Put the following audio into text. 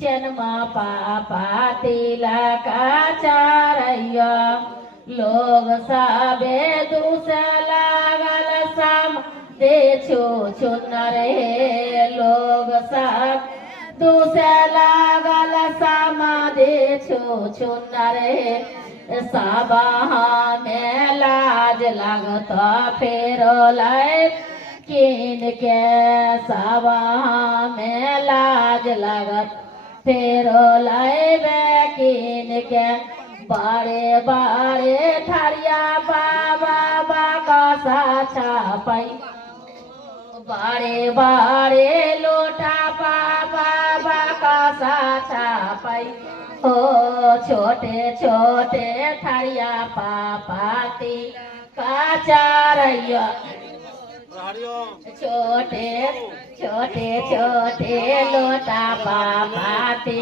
जन्म पापा तिलक चारैया लोग सबे दूस लागल सम दे छो चुनर हे लोग सब दूस लागल सम दे छो चुनर हे साबा में लाज लगत फेरो लै किन के साबा में लाज लगत फेरो लाइबे किन के बारे बारे ठरिया बाबा बाका साछा पाई बारे बारे लोटा बाबा बाका साछा पाई हो छोटे छोटे ठरिया पापाती काचारैया छोटे छोटे छोटे लोटा पापाती